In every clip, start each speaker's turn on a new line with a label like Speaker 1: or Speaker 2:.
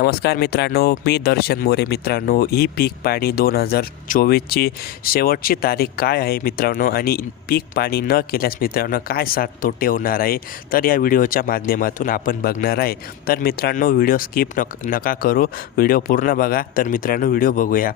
Speaker 1: नमस्कार मित्रांनो मी दर्शन मोरे मित्रांनो. ही पीक पाणी दोन हजार चोवीसची शेवटची तारीख काय आहे मित्रांनो आणि पीक पाणी न केल्यास मित्रांनो काय साथ तोटे होणार आहे? तर या व्हिडिओच्या माध्यमातून आपण बघणार आहे. तर मित्रांनो व्हिडिओ स्किप नक नका करू. व्हिडिओ पूर्ण बघा. तर मित्रांनो व्हिडिओ बघूया.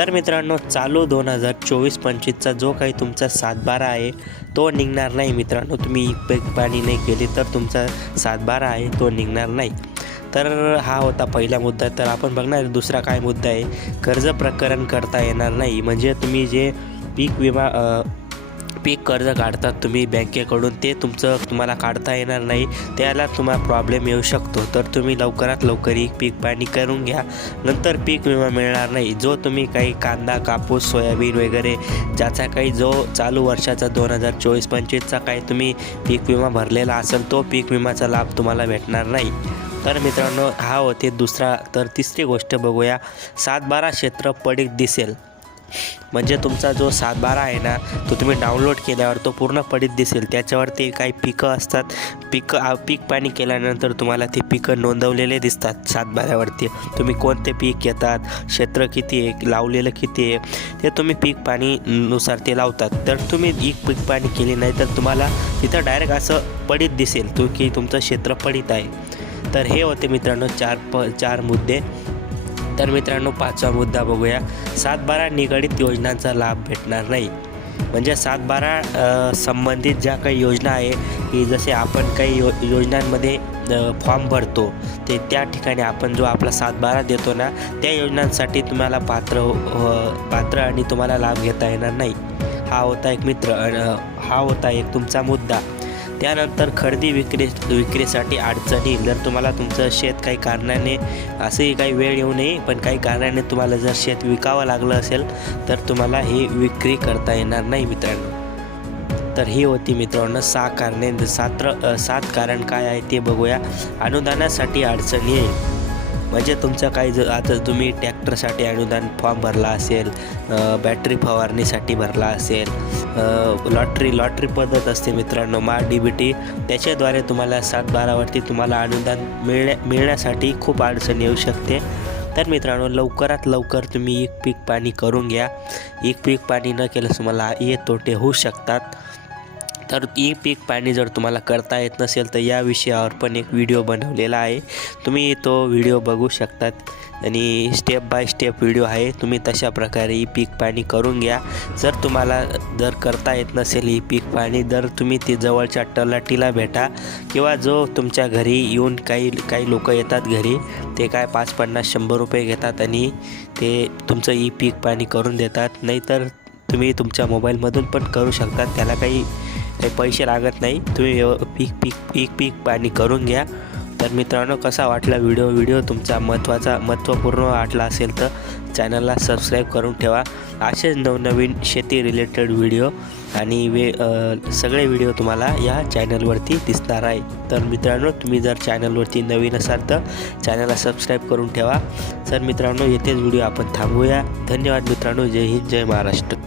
Speaker 1: तर मित्रांनो चालू दोन हजार चोवीस पंचवीसचा जो काही तुमचा सातबारा आहे तो निघणार नाही मित्रांनो. तुम्ही पाणी नाही केली तर तुमचा सातबारा आहे तो निघणार नाही. तर हा होता पहिला मुद्दा. तर आपण बघणार दुसरा काय मुद्दा आहे. कर्ज प्रकरण करता येणार नाही. म्हणजे तुम्ही जे पीक विमा पीक कर्ज काढतात तुम्ही बँकेकडून ते तुमचं तुम्हाला काढता येणार नाही त्याला तुम्हाला प्रॉब्लेम येऊ शकतो. तर तुम्ही लवकरात लवकर ही पीक पाणी करून घ्या. नंतर पीक विमा मिळणार नाही. जो तुम्ही काही कांदा कापूस सोयाबीन वगैरे ज्याचा काही जो चालू वर्षाचा दोन हजार चोवीस पंचवीसचा काही तुम्ही पीक विमा भरलेला असेल तो पीक विमाचा लाभ तुम्हाला भेटणार नाही. तर मित्रांनो हा होते दुसरा तर तिसरी गोष्ट बघूया. सातबारा क्षेत्र पडीक दिसेल. म्हणजे तुमचा जो सातबारा आहे ना तो तुम्ही डाउनलोड केल्यावर तो पूर्ण पडीत दिसेल. त्याच्यावरती काही पिकं असतात. पिकं पीक पाणी केल्यानंतर तुम्हाला ते पिकं नोंदवलेले दिसतात सातबाऱ्यावरती. तुम्ही कोणते पीक येतात क्षेत्र किती आहे लावलेलं किती आहे ते तुम्ही पीक पाणी नुसार ते लावतात. तर तुम्ही एक पीक पाणी केली नाही तर तुम्हाला तिथं डायरेक्ट असं पडीत दिसेल. तो की तुमचं क्षेत्र पडीत आहे. तर हे होते मित्रांनो चार प चार मुद्दे. तर मित्रांनो पाचवा मुद्दा बघूया. सातबारा निगडित योजनांचा लाभ भेटणार नाही. म्हणजे सातबारा संबंधित ज्या काही योजना आहे की जसे आपण काही यो योजनांमध्ये फॉर्म भरतो ते त्या ठिकाणी आपण जो आपला सातबारा देतो ना त्या योजनांसाठी तुम्हाला पात्र हो, हो, पात्र आणि तुम्हाला लाभ घेता येणार नाही. हा होता एक मित्र हा होता एक तुमचा मुद्दा. त्यानंतर खरेदी विक्री विक्रीसाठी अडचणी. जर तुम्हाला तुमचं शेत काही कारणाने असेही काही वेळ येऊ नये पण काही कारणाने तुम्हाला जर शेत विकावं लागलं असेल तर तुम्हाला ही विक्री करता येणार नाही मित्रांनो. तर ही होती मित्रांनो सहा कारणे. सात सात कारण काय आहे ते बघूया. अनुदानासाठी अडचणी येईल म्हणजे तुमचं काही जर आता तुम्ही ट्रॅक्टरसाठी अनुदान फॉर्म भरला असेल बॅटरी फवारणीसाठी भरला असेल लॉटरी लॉटरी पद्धत असते मित्रांनो मा डी बी टी त्याच्याद्वारे तुम्हाला सात बारावरती तुम्हाला अनुदान मिळण्या मिळण्यासाठी खूप अडचण येऊ शकते. तर मित्रांनो लवकरात लवकर तुम्ही एक पीक पाणी करून घ्या. एक पीक पाणी न केल्यास तुम्हाला ये तोटे होऊ शकतात. तर ई पीक पाणी जर तुम्हाला करता येत नसेल तर या विषयावर पण एक व्हिडिओ बनवलेला आहे. तुम्ही तो व्हिडिओ बघू शकतात. आणि स्टेप बाय स्टेप व्हिडिओ आहे. तुम्ही तशा प्रकारे ई पीक पाणी करून घ्या. जर तुम्हाला जर करता येत नसेल ई पीक पाणी जर तुम्ही ते जवळच्या तलाटीला भेटा किंवा जो तुमच्या घरी येऊन काही काही लोक येतात घरी ते काय पाच पन्नास शंभर रुपये घेतात आणि ते तुमचं ई पीक पाणी करून देतात. नाहीतर तुम्ही तुमच्या मोबाईलमधून पण करू शकतात. त्याला काही काही पैसे लागत नाही. तुम्ही व्यव पीक पीक पीक पीक पाणी करून घ्या. तर मित्रांनो कसा वाटला व्हिडिओ? व्हिडिओ तुमचा महत्त्वाचा महत्त्वपूर्ण वाटला असेल तर चॅनलला सबस्क्राईब करून ठेवा. असेच नवनवीन शेती रिलेटेड व्हिडिओ आणि वे सगळे व्हिडिओ तुम्हाला या चॅनलवरती दिसणार आहे. तर मित्रांनो तुम्ही जर चॅनलवरती नवीन असाल तर चॅनलला सबस्क्राईब करून ठेवा. तर मित्रांनो येथेच व्हिडिओ आपण थांबूया. धन्यवाद मित्रांनो. जय हिंद जय महाराष्ट्र.